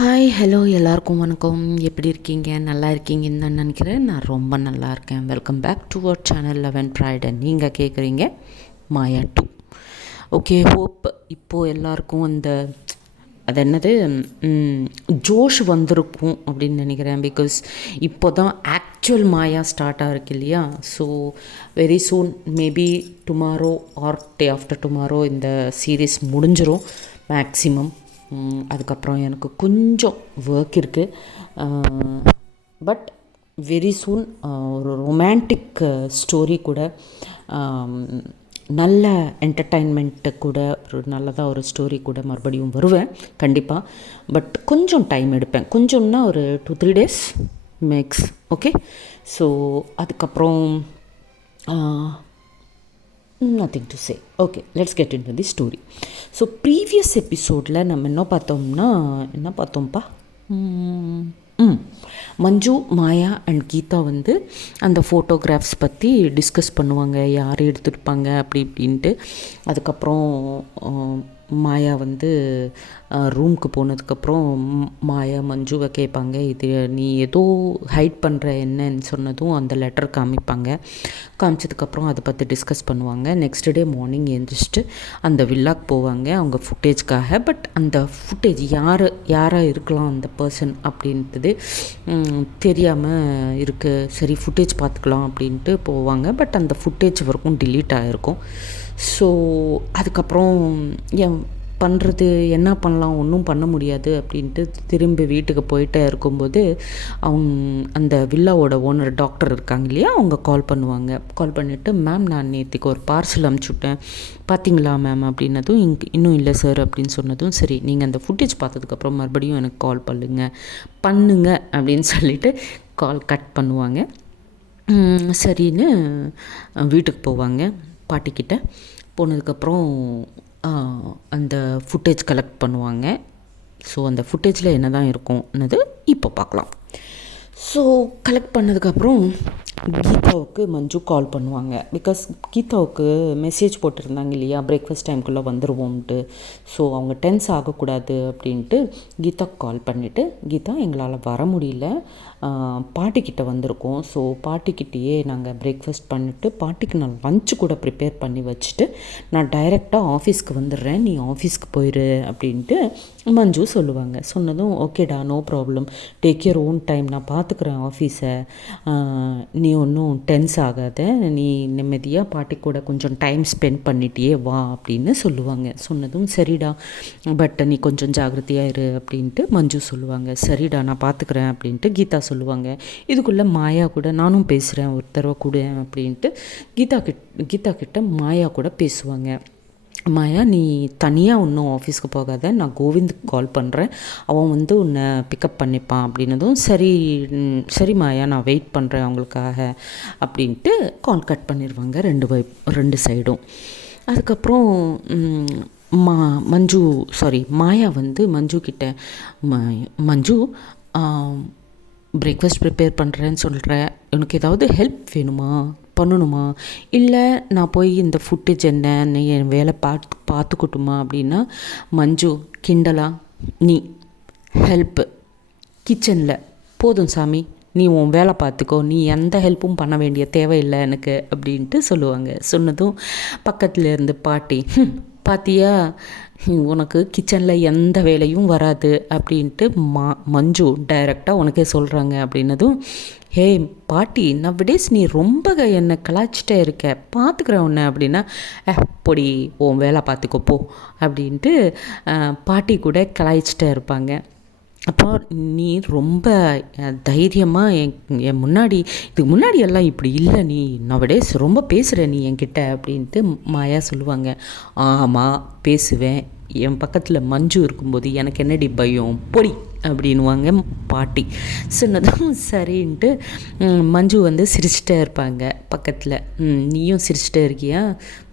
Hi hello எல்லாருக்கும் வணக்கம். எப்படி இருக்கீங்க? நல்லா இருக்கீங்கன்னு தான் நினைக்கிறேன். நான் ரொம்ப நல்லா இருக்கேன். Welcome back to our channel 11 bright. நீங்கள் கேட்குறீங்க மாயா 2. ஓகே, ஹோப் இப்போது எல்லாருக்கும் அது என்னது ஜோஷ் வந்திருக்கும் அப்படின்னு நினைக்கிறேன். பிகாஸ் இப்போ தான் ஆக்சுவல் மாயா ஸ்டார்ட் ஆகிருக்கு இல்லையா. So very soon, maybe tomorrow R day after tomorrow இந்த சீரீஸ் முடிஞ்சிடும் மேக்ஸிமம். அதுக்கப்புறம் எனக்கு கொஞ்சம் ஒர்க் இருக்குது. பட் வெரி சூன் ஒரு ரொமான்டிக் ஸ்டோரி கூட, நல்ல என்டர்டெயின்மெண்ட்டு கூட, ஒரு நல்லதாக ஒரு ஸ்டோரி கூட மறுபடியும் வருவேன் கண்டிப்பாக. பட் கொஞ்சம் டைம் எடுப்பேன். கொஞ்சம்னா ஒரு 2-3 days மேக்ஸ். ஓகே, ஸோ அதுக்கப்புறம் nothing to say. Okay, let's get in to the story. So previous எபிசோடில் நம்ம என்ன பார்த்தோம்ப்பா, மஞ்சு, மாயா அண்ட் கீதா அந்த ஃபோட்டோகிராஃப்ஸ் பற்றி டிஸ்கஸ் பண்ணுவாங்க, யார் எடுத்துருப்பாங்க அப்படி இப்படின்ட்டு. அதுக்கப்புறம் மாயா ரூமுக்கு போனதுக்கப்புறம் மாயா மஞ்சுவை கேட்பாங்க, இது நீ ஏதோ ஹைட் பண்ணுற என்னன்னு சொன்னதும் அந்த லெட்டர் காமிச்சதுக்கப்புறம் அதை பற்றி டிஸ்கஸ் பண்ணுவாங்க. நெக்ஸ்ட் டே மார்னிங் எழுந்திரிச்சிட்டு அந்த வில்லாக்கு போவாங்க அவங்க ஃபுட்டேஜ்க்காக. பட் அந்த ஃபுட்டேஜ் யாராக இருக்கலாம் அந்த பர்சன் அப்படின்றது தெரியாமல் இருக்குது. சரி, ஃபுட்டேஜ் பார்த்துக்கலாம் அப்படின்ட்டு போவாங்க. பட் அந்த ஃபுட்டேஜ் வரைக்கும் டிலீட் ஆகிருக்கும். ஸோ அதுக்கப்புறம் என்ன பண்ணலாம், ஒன்றும் பண்ண முடியாது அப்படின்ட்டு திரும்பி வீட்டுக்கு போயிட்டே இருக்கும்போது அந்த வில்லாவோட ஓனர் டாக்டர் இருக்காங்க இல்லையா, அவங்க கால் பண்ணிவிட்டு, மேம் நான் நேற்றுக்கு ஒரு பார்சல் அனுப்பிச்சுட்டேன் பார்த்தீங்களா மேம் அப்படின்னதும், இன்னும் இல்லை சார் அப்படின்னு சொன்னதும், சரி நீங்கள் அந்த ஃபுட்டேஜ் பார்த்ததுக்கப்புறம் மறுபடியும் எனக்கு கால் பண்ணுங்க அப்படின்னு சொல்லிவிட்டு கால் கட் பண்ணுவாங்க. சரின்னு வீட்டுக்கு போவாங்க. பாட்டிக்கிட்ட போனதுக்கப்புறம் அந்த ஃபுட்டேஜ் கலெக்ட் பண்ணுவாங்க. ஸோ அந்த ஃபுட்டேஜில் என்ன தான் இருக்கும்னது இப்போ பார்க்கலாம். ஸோ கலெக்ட் பண்ணதுக்கப்புறம் கீதாவுக்கு மஞ்சு கால் பண்ணுவாங்க. பிகாஸ் கீதாவுக்கு மெசேஜ் போட்டிருந்தாங்க இல்லையா, பிரேக்ஃபாஸ்ட் டைம்குள்ளே வந்துடுவோம்ட்டு. ஸோ அவங்க டென்ஸ் ஆகக்கூடாது அப்படின்ட்டு கீதாவுக்கு கால் பண்ணிவிட்டு, கீதா எங்களால் வர முடியல, பாட்டிக்கிட்ட வந்திருக்கோம். ஸோ பாட்டிக்கிட்டேயே நாங்கள் பிரேக்ஃபாஸ்ட் பண்ணிவிட்டு பாட்டிக்கு நான் லஞ்சு கூட ப்ரிப்பேர் பண்ணி வச்சுட்டு நான் டைரெக்டாக ஆஃபீஸ்க்கு வந்துடுறேன், நீ ஆஃபீஸ்க்கு போயிடு அப்படின்ட்டு மஞ்சு சொல்லுவாங்க. சொன்னதும், ஓகேடா, no problem, take your own time, நான் பார்த்துக்குறேன் ஆஃபீஸை, நீ ஒன்றும் டென்ஸ் ஆகாத, நீ நிம்மதியாக பாட்டி கூட கொஞ்சம் டைம் ஸ்பெண்ட் பண்ணிட்டியே வா அப்படின்னு சொல்லுவாங்க. சொன்னதும், சரிடா, பட் நீ கொஞ்சம் ஜாகிரதையாக இரு அப்படின்ட்டு மஞ்சு சொல்லுவாங்க. சரிடா, நான் பார்த்துக்குறேன் அப்படின்ட்டு கீதா சொல்லுவாங்க. இதுக்குள்ளே மாயா கூட நானும் பேசுகிறேன், ஒரு தடவை கூட அப்படின்ட்டு கீதா கிட்ட மாயா கூட பேசுவாங்க. மாயா, நீ தனியாக இன்னும் ஆஃபீஸ்க்கு போகாத, நான் கோவிந்துக்கு கால் பண்ணுறேன், அவன் உன்னை பிக்கப் பண்ணிப்பான் அப்படின்னதும், சரி மாயா, நான் வெயிட் பண்ணுறேன் அவங்களுக்காக அப்படின்ட்டு கால் கட் பண்ணிடுவாங்க ரெண்டு சைடும். அதுக்கப்புறம் மாயா மஞ்சு கிட்ட, மஞ்சு பிரேக்ஃபாஸ்ட் ப்ரிப்பேர் பண்ணுறேன்னு சொல்கிறேன், உனக்கு ஏதாவது ஹெல்ப் பண்ணணுமா, இல்லை நான் போய் இந்த ஃபுட்டேஜ் என்னன்னு என் வேலை பார்த்துக்கட்டுமா அப்படின்னா, மஞ்சு கிண்டலா, நீ ஹெல்ப்பு கிச்சனில் போதும் சாமி, நீ உன் வேலை பார்த்துக்கோ, நீ எந்த ஹெல்ப்பும் பண்ண வேண்டிய தேவையில்லை எனக்கு அப்படின்ட்டு சொல்லுவாங்க. சொன்னதும் பக்கத்தில் இருந்து பாட்டி, பாத்தியா, உனக்கு கிச்சனில் எந்த வேலையும் வராது அப்படின்ட்டு மஞ்சு டைரெக்டாக உனக்கே சொல்கிறாங்க அப்படின்னதும், ஹே பாட்டி, நவ்டேஸ் நீ ரொம்ப என்னை கலாய்ச்சிட்டே இருக்க, பார்த்துக்குறேன் உன்னை அப்படின்னா, பொடி உன் வேலை பார்த்துக்கோ போ அப்படின்ட்டு பாட்டி கூட கலாய்ச்சிட்டே இருப்பாங்க. அப்போ நீ ரொம்ப தைரியமாக என் முன்னாடி, இதுக்கு முன்னாடி எல்லாம் இப்படி இல்லை, நீ நவடேஸ் ரொம்ப பேசுகிற நீ என்கிட்ட அப்படின்ட்டு மாயா சொல்லுவாங்க. ஆமாம் பேசுவேன், என் பக்கத்தில் மஞ்சு இருக்கும்போது எனக்கு என்னடி பயம், பொடி அப்படின்வாங்க பாட்டி. சொன்னதும் சரின்ட்டு மஞ்சு சிரிச்சிட்டே இருப்பாங்க பக்கத்தில். நீயும் சிரிச்சிட்டே இருக்கியா,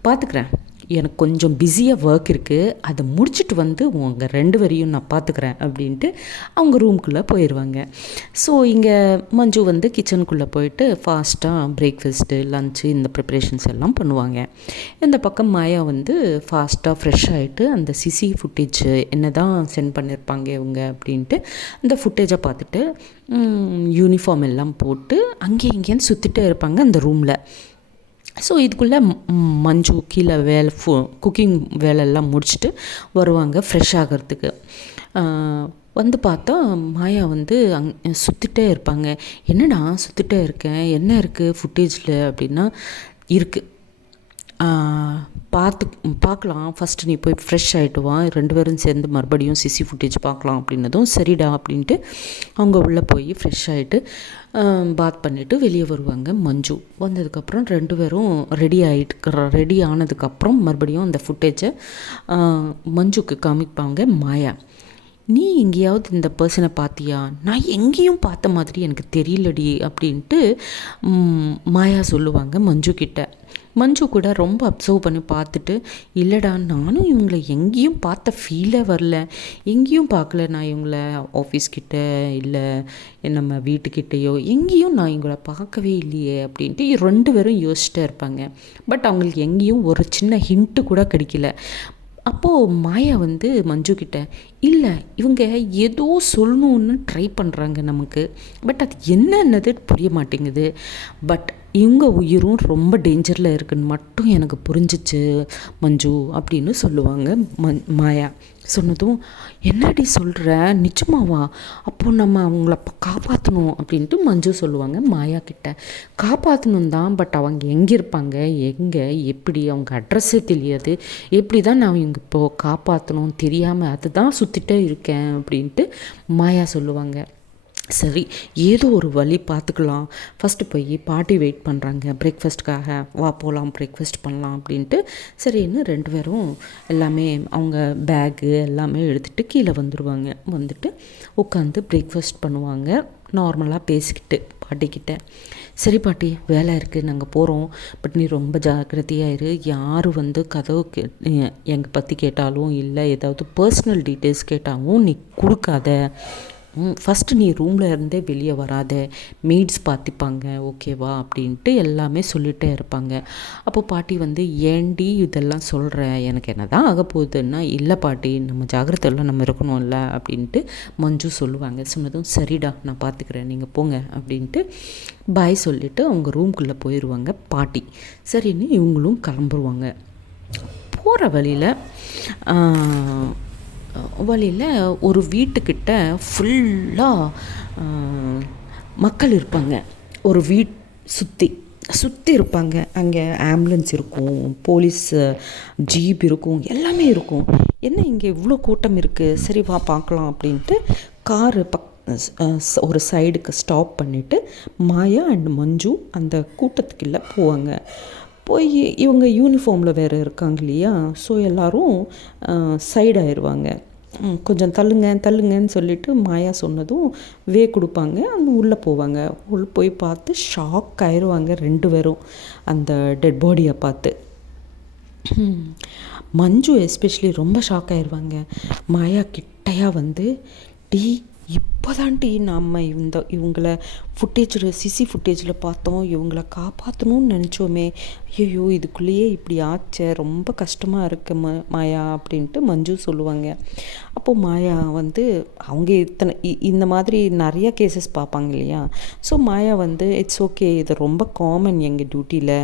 பார்த்துக்குறேன், எனக்கு கொஞ்சம் பிஸியாக ஒர்க் இருக்குது, அதை முடிச்சுட்டு வந்து உங்கள் 2 பேரையும் நான் பார்த்துக்கிறேன் அப்படின்ட்டு அவங்க ரூம்குள்ளே போயிடுவாங்க. ஸோ இங்கே மஞ்சு வந்து கிச்சனுக்குள்ளே போயிட்டு ஃபாஸ்ட்டாக பிரேக்ஃபாஸ்ட்டு லன்ச்சு இந்த ப்ரிப்ரேஷன்ஸ் எல்லாம் பண்ணுவாங்க. இந்த பக்கம் மாயா வந்து ஃபாஸ்ட்டாக ஃப்ரெஷ் ஆகிட்டு அந்த சிசி ஃபுட்டேஜ் என்ன தான் சென்ட் பண்ணியிருப்பாங்க இவங்க அப்படின்ட்டு அந்த ஃபுட்டேஜை பார்த்துட்டு யூனிஃபார்ம் எல்லாம் போட்டு அங்கே இங்கேன்னு சுற்றிட்டே இருப்பாங்க அந்த ரூமில். ஸோ இதுக்குள்ளே மஞ்சு கீழே குக்கிங் வேலையெல்லாம் முடிச்சுட்டு வருவாங்க ஃப்ரெஷ் ஆகிறதுக்கு. வந்து பார்த்தா மாயா வந்து சுற்றிட்டே இருப்பாங்க. என்னடா சுற்றிட்டே இருக்கேன், என்ன இருக்குது ஃபுட்டேஜில் அப்படின்னா, இருக்குது பார்க்கலாம், ஃபஸ்ட்டு நீ போய் ஃப்ரெஷ் ஆகிட்டு வா, 2 பேரும் சேர்ந்து மறுபடியும் சிசி ஃபுட்டேஜ் பார்க்கலாம் அப்படின்னதும் சரிடா அப்படின்ட்டு அவங்க உள்ளே போய் ஃப்ரெஷ் ஆகிட்டு பாத் பண்ணிவிட்டு வெளியே வருவாங்க மஞ்சு. வந்ததுக்கப்புறம் 2 பேரும் ரெடி ஆனதுக்கப்புறம் மறுபடியும் அந்த ஃபுட்டேஜை மஞ்சுக்கு காமிப்பாங்க மாயா. நீ எங்கேயாவது இந்த பர்சனை பார்த்தியா? நான் எங்கேயும் பார்த்த மாதிரி எனக்கு தெரியலடி அப்படின்ட்டு மாயா சொல்லுவாங்க மஞ்சு கிட்ட. மஞ்சு கூட ரொம்ப அப்சர்வ் பண்ணி பார்த்துட்டு, இல்லைடா நானும் இவங்களை எங்கேயும் பார்த்த ஃபீலே வரல, எங்கேயும் பார்க்கல நான் இவங்கள, ஆஃபீஸ்கிட்ட இல்லை நம்ம வீட்டுக்கிட்டேயோ எங்கேயும் நான் இவங்கள பார்க்கவே இல்லையே அப்படின்ட்டு 2 பேரும் யோசிச்சுட்டே இருப்பாங்க. பட் அவங்களுக்கு எங்கேயும் ஒரு சின்ன ஹிண்ட்டு கூட கிடைக்கல. அப்போது மாயா வந்து மஞ்சு கிட்ட, இல்லை இவங்க ஏதோ சொல்லணுன்னு ட்ரை பண்ணுறாங்க நமக்கு, பட் அது என்னன்னது புரிய மாட்டேங்குது, பட் இவங்க உயிரும் ரொம்ப டேஞ்சரில் இருக்குன்னு மட்டும் எனக்கு புரிஞ்சிச்சு மஞ்சு அப்படின்னு சொல்லுவாங்க மாயா. சொன்னதும், என்னடி சொல்கிற, நிஜமாவா? அப்போது நம்ம அவங்கள காப்பாற்றணும் அப்படின்ட்டு மஞ்சு சொல்லுவாங்க மாயா கிட்ட. காப்பாற்றணும் தான், பட் அவங்க எங்கே இருப்பாங்க, எங்கே எப்படி, அவங்க அட்ரஸே தெரியாது, எப்படி தான் நான் இவங்க இப்போது காப்பாற்றணும் தெரியாமல் அதுதான் சுற்றிட்டே இருக்கேன் அப்படின்ட்டு மாயா சொல்லுவாங்க. சரி, ஏதோ ஒரு வழி பார்த்துக்கலாம், ஃபஸ்ட்டு போய் பாட்டி வெயிட் பண்ணுறாங்க பிரேக்ஃபாஸ்ட்டுக்காக, வா போகலாம் பிரேக்ஃபாஸ்ட் பண்ணலாம் அப்படின்ட்டு சரின்னு 2 பேரும் எல்லாமே அவங்க பேகு எல்லாமே எடுத்துகிட்டு கீழே வந்துடுவாங்க. வந்துட்டு உட்காந்து பிரேக்ஃபாஸ்ட் பண்ணுவாங்க நார்மலாக பேசிக்கிட்டு பாட்டிக்கிட்ட. சரி பாட்டி, வேலை இருக்குது, நாங்கள் போகிறோம், பட் நீ ரொம்ப ஜாக்கிரதையாயிரு, யார் வந்து கதவு எங்கள் பற்றி கேட்டாலும் இல்லை ஏதாவது பர்சனல் டீட்டெயில்ஸ் கேட்டாலும் நீ கொடுக்காத, ஃபஸ்ட்டு நீ ரூமில் இருந்தே வெளியே வராத, மெய்ட்ஸ் பார்த்துப்பாங்க ஓகேவா அப்படின்ட்டு எல்லாமே சொல்லிகிட்டே இருப்பாங்க. அப்போது பாட்டி வந்து, ஏண்டி இதெல்லாம் சொல்கிற, எனக்கு என்ன தான் ஆக போகுதுன்னா, இல்லை பாட்டி நம்ம ஜாக்கிரதையில் நம்ம இருக்கணும்ல அப்படின்ட்டு மஞ்சு சொல்லுவாங்க. சொன்னதும் சரிடா நான் பார்த்துக்கிறேன், நீங்கள் போங்க அப்படின்ட்டு பாய் சொல்லிவிட்டு அவங்க ரூம்குள்ளே போயிடுவாங்க பாட்டி. சரின்னு இவங்களும் கிளம்புருவாங்க. போகிற வழியில் ஒரு வீட்டுக்கிட்ட ஃபுல்லாக மக்கள் இருப்பாங்க. ஒரு சுற்றி இருப்பாங்க. அங்கே ஆம்புலன்ஸ் இருக்கும், போலீஸ் ஜீப் இருக்கும், எல்லாமே இருக்கும். என்ன இங்கே இவ்வளோ கூட்டம் இருக்குது, சரி வா பார்க்கலாம் அப்படின்ட்டு காரு ஒரு சைடுக்கு ஸ்டாப் பண்ணிவிட்டு மாயா அண்ட் மஞ்சு அந்த கூட்டத்துக்குள்ளே போவாங்க. போய் இவங்க யூனிஃபார்மில் வேறு இருக்காங்க இல்லையா, ஸோ எல்லோரும் சைடு ஆயிடுவாங்க. கொஞ்சம் தள்ளுங்கன்னு சொல்லிவிட்டு மாயா சொன்னதும் கொடுப்பாங்க. அந்த உள்ளே போவாங்க. உள்ளே போய் பார்த்து ஷாக் ஆயிடுவாங்க 2 பேரும் அந்த டெட் பாடியை பார்த்து. மஞ்சு எஸ்பெஷலி ரொம்ப ஷாக் ஆயிடுவாங்க. மாயா கிட்டையா வந்து, இப்போதான்டி நம்ம இவங்கள சிசி ஃபுட்டேஜில் பார்த்தோம், இவங்கள காப்பாற்றணும்னு நினச்சோமே, ஐயோ இதுக்குள்ளேயே இப்படி ஆச்சே, ரொம்ப கஷ்டமாக இருக்கு மாயா அப்படின்ட்டு மஞ்சு சொல்லுவாங்க. அப்போது மாயா வந்து அவங்க இந்த மாதிரி நிறைய கேசஸ் பார்ப்பாங்க இல்லையா, ஸோ மாயா வந்து இட்ஸ் ஓகே, இது ரொம்ப காமன் எங்கள் டியூட்டியில்,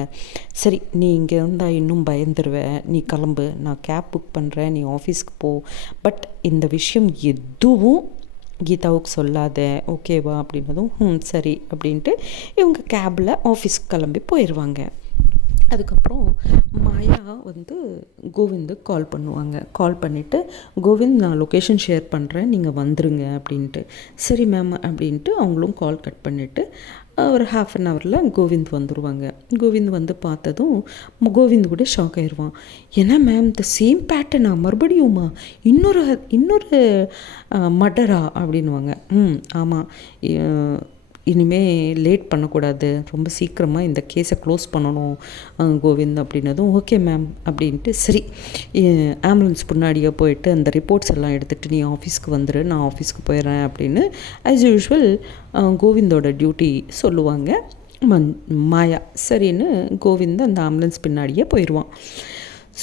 சரி நீ இங்கே இருந்தால் இன்னும் பயந்துருவேன், நீ கிளம்பு, நான் கேப் புக் பண்ணுறேன், நீ ஆஃபீஸ்க்கு போ, பட் இந்த விஷயம் எதுவும் கீதாவுக்கு சொல்லாத ஓகேவா அப்படின்னதும் சரி அப்படின்ட்டு இவங்க கேபில் ஆஃபீஸ்க்கு கிளம்பி போயிடுவாங்க. அதுக்கப்புறம் மாயா வந்து கோவிந்துக்கு கால் பண்ணுவாங்க. கால் பண்ணிவிட்டு, கோவிந்த் நான் லொக்கேஷன் ஷேர் பண்ணுறேன், நீங்கள் வந்துருங்க அப்படின்ட்டு. சரி மேம் அப்படின்ட்டு அவங்களும் கால் கட் பண்ணிவிட்டு ஒரு 1/2 அன் ஹவரில் கோவிந்த் வந்துடுவாங்க. கோவிந்த் வந்து பார்த்ததும் கோவிந்த் கூட ஷாக் ஆயிடுவான். ஏன்னா மேம் இந்த சேம் பேட்டர்னா மறுபடியுமா, இன்னொரு மர்டரா அப்படின்வாங்க. ஆமாம், இனிமேல் லேட் பண்ணக்கூடாது, ரொம்ப சீக்கிரமாக இந்த கேஸை க்ளோஸ் பண்ணணும் கோவிந்த் அப்படின்னதும், ஓகே மேம் அப்படின்ட்டு சரி ஆம்புலன்ஸ் முன்னாடியே போயிட்டு அந்த ரிப்போர்ட்ஸ் எல்லாம் எடுத்துகிட்டு நீ ஆஃபீஸ்க்கு வந்துடு, நான் ஆஃபீஸ்க்கு போயிடுறேன் அப்படின்னு ஆஸ் யூஷுவல் கோவிந்தோட டியூட்டி சொல்லுவாங்க. மாயா சரின்னு கோவிந்த் அந்த ஆம்புலன்ஸ் பின்னாடியே போயிடுவான்.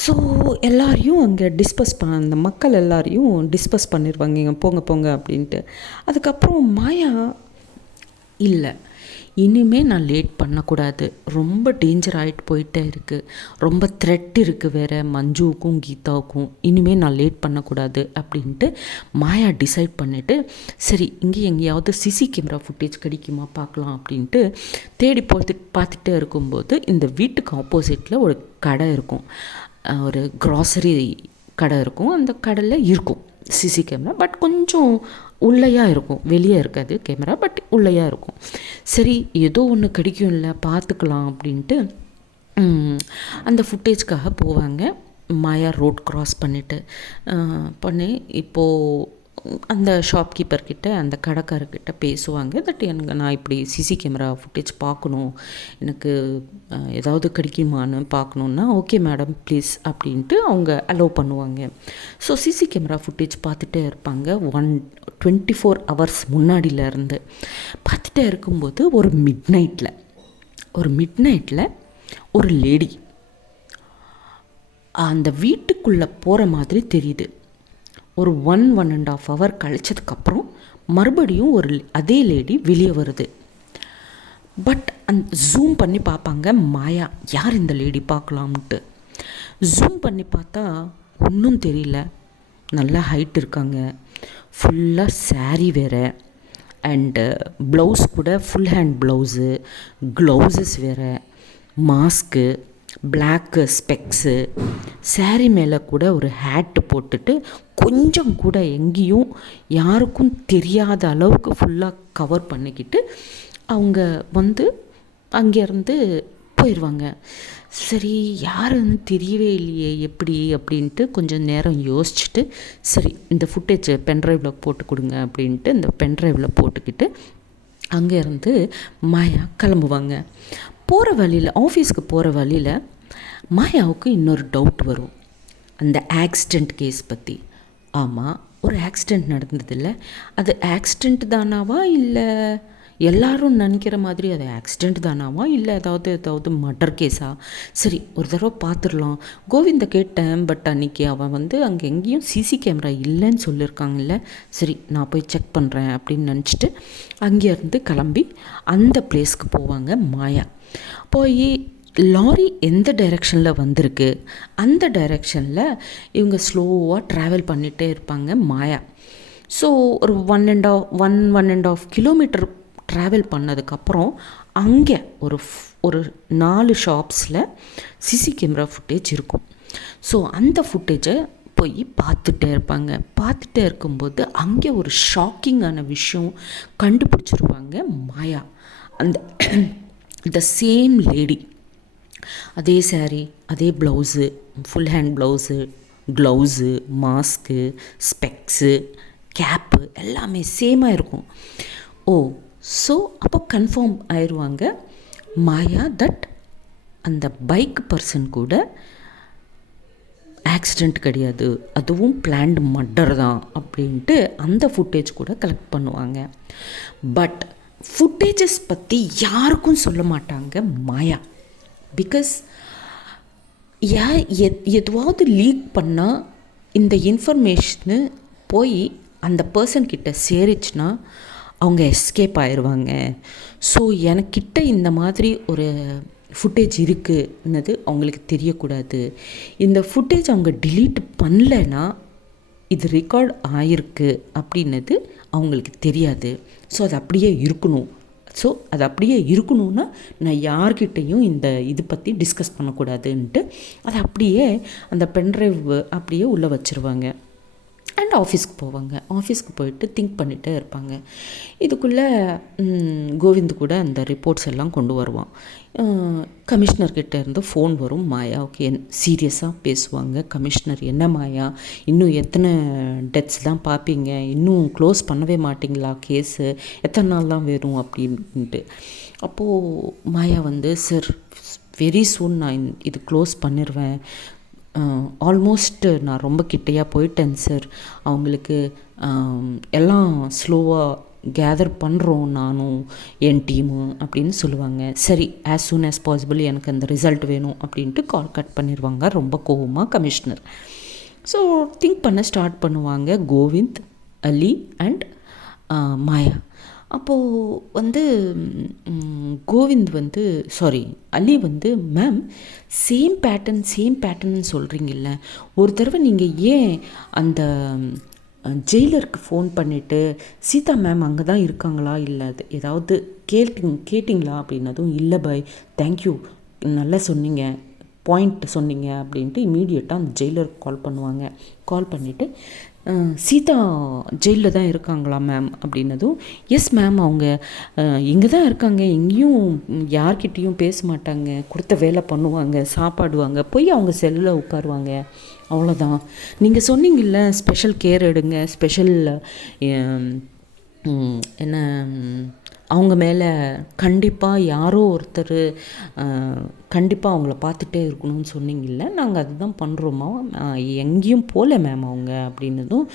ஸோ எல்லாரையும் அங்கே அந்த மக்கள் எல்லாரையும் டிஸ்பஸ் பண்ணிடுவாங்க, இங்கே போங்க போங்க அப்படின்ட்டு. அதுக்கப்புறம் மாயா இல்லை, இனிமேல் நான் லேட் பண்ணக்கூடாது, ரொம்ப டேஞ்சர் ஆகிட்டு போயிட்டே இருக்குது, ரொம்ப த்ரெட் இருக்குது வேறு மஞ்சுவுக்கும் கீதாவுக்கும், இனிமேல் நான் லேட் பண்ணக்கூடாது அப்படின்ட்டு மாயா டிசைட் பண்ணிவிட்டு சரி இங்கே எங்கேயாவது சிசி கேமரா ஃபுட்டேஜ் கிடைக்குமா பார்க்கலாம் அப்படின்ட்டு தேடி பார்த்துட்டே இருக்கும்போது இந்த வீட்டுக்கு ஆப்போசிட்டில் ஒரு கடை இருக்கும், ஒரு க்ராசரி கடை இருக்கும். அந்த கடையில் இருக்கும் சிசி கேமரா, பட் கொஞ்சம் உள்ளையாக இருக்கும், வெளியே இருக்காது கேமரா, பட் உள்ளையாக இருக்கும். சரி ஏதோ ஒன்று கிடைக்கும் இல்லை பார்த்துக்கலாம் அப்படின்ட்டு அந்த ஃபுட்டேஜ்க்காக போவாங்க. மாயா ரோட் க்ராஸ் பண்ணிவிட்டு இப்போது அந்த ஷாப்கீப்பர்கிட்ட அந்த கடைக்காரர்கிட்ட பேசுவாங்க. எனக்கு நான் இப்படி சிசி கேமரா ஃபுட்டேஜ் பார்க்கணும், எனக்கு ஏதாவது கிடைக்குமான்னு பார்க்கணுன்னா ஓகே மேடம் ப்ளீஸ் அப்படின்ட்டு அவங்க அலோவ் பண்ணுவாங்க. ஸோ சிசி கேமரா ஃபுட்டேஜ் பார்த்துட்டே இருப்பாங்க. 24 hours முன்னாடியிலேருந்து பார்த்துட்டே இருக்கும்போது ஒரு மிட் நைட்டில் ஒரு லேடி அந்த வீட்டுக்குள்ளே போகிற மாதிரி தெரியுது. ஒரு 1.5 hour கழிச்சதுக்கப்புறம் மறுபடியும் அதே லேடி வெளியே வருது. பட் ஜூம் பண்ணி பார்ப்பாங்க மாயா, யார் இந்த லேடி பார்க்கலாம்ட்டு. ஜூம் பண்ணி பார்த்தா ஒன்றும் தெரியல, நல்லா ஹைட் இருக்காங்க, ஃபுல்லாக சாரீ வேறு, அண்டு ப்ளவுஸ் கூட ஃபுல் ஹேண்ட் ப்ளவுஸு, க்ளவுஸஸ் வேறு, மாஸ்க்கு, பிளாக்கு ஸ்பெக்ஸு, சாரீ மேலே கூட ஒரு ஹேட்டு போட்டுட்டு கொஞ்சம் கூட எங்கேயும் யாருக்கும் தெரியாத அளவுக்கு ஃபுல்லாக கவர் பண்ணிக்கிட்டு அவங்க அங்கேருந்து போயிடுவாங்க. சரி யாருன்னு தெரியவே இல்லையே எப்படி அப்படின்ட்டு கொஞ்சம் நேரம் யோசிச்சுட்டு சரி இந்த ஃபுட்டேஜ் பென்ட்ரைவில் போட்டு கொடுங்க அப்படின்ட்டு இந்த பென்ட்ரைவில் போட்டுக்கிட்டு அங்கேருந்து மாயா கிளம்புவாங்க. ஆஃபீஸ்க்கு போகிற வழியில் மாயாவுக்கு இன்னொரு டவுட் வரும், அந்த ஆக்சிடெண்ட் கேஸ் பற்றி. ஆமாம், ஒரு ஆக்சிடெண்ட் நடந்ததில்ல, அது ஆக்சிடெண்ட் தானாவா இல்லை எல்லாரும் நினைக்கிற மாதிரி அது ஆக்சிடெண்ட் தானாவா இல்லை ஏதாவது மர்டர் கேஸா? சரி ஒரு தடவை பார்த்துடலாம். கோவிந்தை கேட்டேன், பட் அன்றைக்கி அவன் அங்கே எங்கேயும் சிசி கேமரா இல்லைன்னு சொல்லியிருக்காங்கல்ல, சரி நான் போய் செக் பண்ணுறேன் அப்படின்னு நினச்சிட்டு அங்கேருந்து கிளம்பி அந்த பிளேஸ்க்கு போவாங்க மாயா. போய் லாரி எந்த டைரெக்ஷனில் வந்திருக்கு அந்த டைரெக்ஷனில் இவங்க ஸ்லோவாக ட்ராவல் பண்ணிகிட்டே இருப்பாங்க மாயா. ஸோ ஒரு 1.5 கிலோமீட்டர் ட்ராவல் பண்ணதுக்கப்புறம் அங்கே ஒரு 4 ஷாப்ஸில் சிசி கேமரா ஃபுட்டேஜ் இருக்கும். ஸோ அந்த ஃபுட்டேஜை போய் பார்த்துட்டே இருப்பாங்க. பார்த்துட்டே இருக்கும்போது அங்கே ஒரு ஷாக்கிங்கான விஷயம் கண்டுபிடிச்சிருவாங்க மாயா. அந்த சேம் லேடி, அதே சாரீ, அதே blouse, full hand blouse, gloves, mask, specs, cap எல்லாமே சேமாக இருக்கும். ஸோ அப்போ கன்ஃபார்ம் ஆயிடுவாங்க மாயா தட் அந்த பைக் பர்சன் கூட ஆக்சிடெண்ட் கிடையாது, அதுவும் பிளான்டு மர்டர் தான் அப்படின்ட்டு அந்த ஃபுட்டேஜ் கூட கலெக்ட் பண்ணுவாங்க. பட் ஃபுட்டேஜஸ் பற்றி யாருக்கும் சொல்ல மாட்டாங்க மாயா. பிகாஸ் எதுவாவது லீக் பண்ணால் இந்த இன்ஃபர்மேஷனு போய் அந்த பர்சன்கிட்ட சேரிச்சுன்னா அவங்க எஸ்கேப் ஆயிடுவாங்க. ஸோ எனக்கிட்ட இந்த மாதிரி ஒரு ஃபுட்டேஜ் இருக்குன்னது அவங்களுக்கு தெரியக்கூடாது. இந்த ஃபுட்டேஜ் அவங்க டிலீட் பண்ணலைன்னா இது ரெக்கார்ட் ஆகிருக்கு அப்படின்னது அவங்களுக்கு தெரியாது. ஸோ அது அப்படியே இருக்கணும். ஸோ அது அப்படியே இருக்கணும்னா நான் யார்கிட்டையும் இது பற்றி டிஸ்கஸ் பண்ணக்கூடாதுன்ட்டு அதை அப்படியே அந்த பென்ட்ரைவ் அப்படியே உள்ளே வச்சுருவாங்க. அண்ட் ஆஃபீஸ்க்கு போவாங்க. ஆஃபீஸ்க்கு போயிட்டு திங்க் பண்ணிகிட்டே இருப்பாங்க. இதுக்குள்ளே கோவிந்த் கூட அந்த ரிப்போர்ட்ஸ் எல்லாம் கொண்டு வருவான். கமிஷ்னர்கிட்ட இருந்து ஃபோன் வரும். மாயாவுக்கு சீரியஸாக பேசுவாங்க. கமிஷ்னர், என்ன மாயா, இன்னும் எத்தனை டெத்ஸ் தான் பார்ப்பீங்க, இன்னும் க்ளோஸ் பண்ணவே மாட்டிங்களா கேஸு, எத்தனை நாள் தான் வரும் அப்படின்ட்டு. அப்போது மாயா வந்து, சார் வெரி சூன் நான் இது க்ளோஸ் பண்ணிடுவேன், ஆல்மோஸ்ட் நான் ரொம்ப கிட்டையாக போயிட்டேன் சார், அவங்களுக்கு எல்லாம் ஸ்லோவாக கேதர் பண்ணுறோம் நானும் என் டீமு அப்படின்னு சொல்லுவாங்க. சரி, ஆஸ் சூன் ஆஸ் பாசிபிள் எனக்கு அந்த ரிசல்ட் வேணும் அப்படின்ட்டு கால் கட் பண்ணிடுவாங்க ரொம்ப கோவமாக கமிஷ்னர். ஸோ திங்க் பண்ண ஸ்டார்ட் பண்ணுவாங்க கோவிந்த், அலி அண்ட் மாயா. அப்போது வந்து கோவிந்த் வந்து அலி வந்து, மேம் சேம் பேட்டர்ன் சொல்கிறீங்கல்ல, ஒரு தடவை நீங்கள் ஏன் அந்த ஜெயிலருக்கு ஃபோன் பண்ணிவிட்டு சீதா மேம் அங்கே தான் இருக்காங்களா, இல்லை ஏதாவது கேட்டிங்களா அப்படின்னதும், இல்லை பாய், தேங்க்யூ, நல்லா சொன்னீங்க, பாயிண்ட் சொன்னீங்க அப்படின்ட்டு இமீடியட்டாக அந்த ஜெயிலருக்கு கால் பண்ணுவாங்க. கால் பண்ணிவிட்டு, சீதா ஜெயிலில் தான் இருக்காங்களா மேம் அப்படின்னதும், எஸ் மேம், அவங்க இங்கே தான் இருக்காங்க, எங்கேயும் யார்கிட்டேயும் பேச மாட்டாங்க, கொடுத்த வேலை பண்ணுவாங்க, சாப்பாடுவாங்க, போய் அவங்க செல்லில் உட்காருவாங்க, அவ்வளோதான். நீங்கள் சொன்னீங்கல்ல ஸ்பெஷல் கேர் எடுங்க, ஸ்பெஷல் என்ன அவங்க மேலே கண்டிப்பாக யாரோ ஒருத்தர் கண்டிப்பாக அவங்கள பார்த்துட்டே இருக்கணும்னு சொன்னீங்கல்ல, நாங்கள் அதுதான் பண்ணுறோமா, எங்கேயும் போகல மேம் அவங்க அப்படின்னதும்,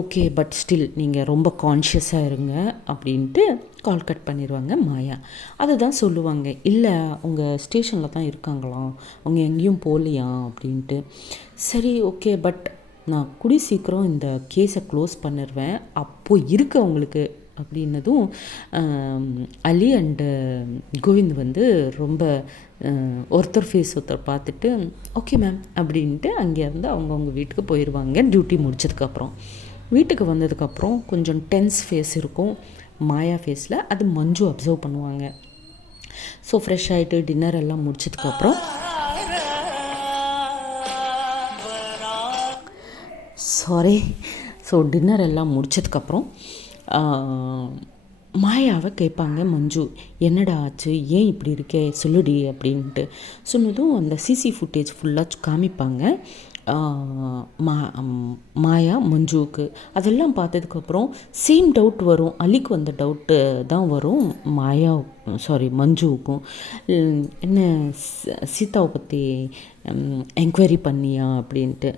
ஓகே பட் ஸ்டில் நீங்கள் ரொம்ப கான்ஷியஸாக இருங்க அப்படின்ட்டு கால் கட் பண்ணிடுவாங்க மாயா. அதுதான் சொல்லுவாங்க, இல்லை அவங்க ஸ்டேஷனில் தான் இருக்காங்களாம், அவங்க எங்கேயும் போகலையா அப்படின்ட்டு. சரி ஓகே, பட் நான் கூடி சீக்கிரம் இந்த கேஸை க்ளோஸ் பண்ணிடுவேன், அப்போது இருக்கு அவங்களுக்கு அப்படின்னதும் அலி அண்டு கோவிந்த் வந்து ரொம்ப ஒருத்தர் ஃபேஸ் ஒருத்தர் பார்த்துட்டு, ஓகே மேம் அப்படின்ட்டு அங்கேருந்து அவங்கவுங்க வீட்டுக்கு போயிடுவாங்க. டியூட்டி முடிச்சதுக்கப்புறம் வீட்டுக்கு வந்ததுக்கப்புறம் கொஞ்சம் டென்ஸ் ஃபேஸ் இருக்கும் மாயா ஃபேஸில், அது மஞ்சு அப்சர்வ் பண்ணுவாங்க. ஸோ ஃப்ரெஷ் ஆகிட்டு டின்னர் எல்லாம் முடிச்சதுக்கப்புறம் டின்னர் எல்லாம் முடிச்சதுக்கப்புறம் மாயாவை கேட்பாங்க மஞ்சு, என்னடா ஆச்சு, ஏன் இப்படி இருக்கே சொல்லுடி அப்படின்ட்டு. சொன்னதும் அந்த சிசி ஃபுட்டேஜ் ஃபுல்லாக காமிப்பாங்க மாயா மஞ்சுவுக்கு. அதெல்லாம் பார்த்ததுக்கப்புறம் சேம் டவுட் வரும், அலிக்கு வந்த டவுட்டு தான் வரும் மஞ்சுவுக்கும். என்ன சீதாவை பற்றி என்கொயரி பண்ணியா அப்படின்ட்டு.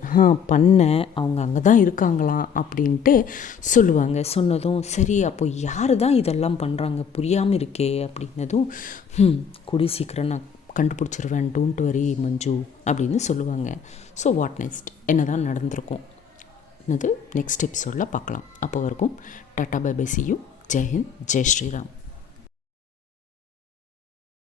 பண்ணேன், அவங்க அங்கே தான் இருக்காங்களாம் அப்படின்ட்டு சொல்லுவாங்க. சொன்னதும், சரி அப்போ யார் தான் இதெல்லாம் பண்ணுறாங்க புரியாமல் இருக்கே அப்படின்னதும், கூடி சீக்கிரம் நான் கண்டுபிடிச்சிருவேன், டோன்ட் வரி மஞ்சு அப்படின்னு சொல்லுவாங்க. ஸோ வாட் நெக்ஸ்ட், என்ன தான் நடந்திருக்கும் என்னது நெக்ஸ்ட் எபிசோடில் பார்க்கலாம். அப்போ வரைக்கும் tata bye bye, see you, Jai Hind, Jai Sriram.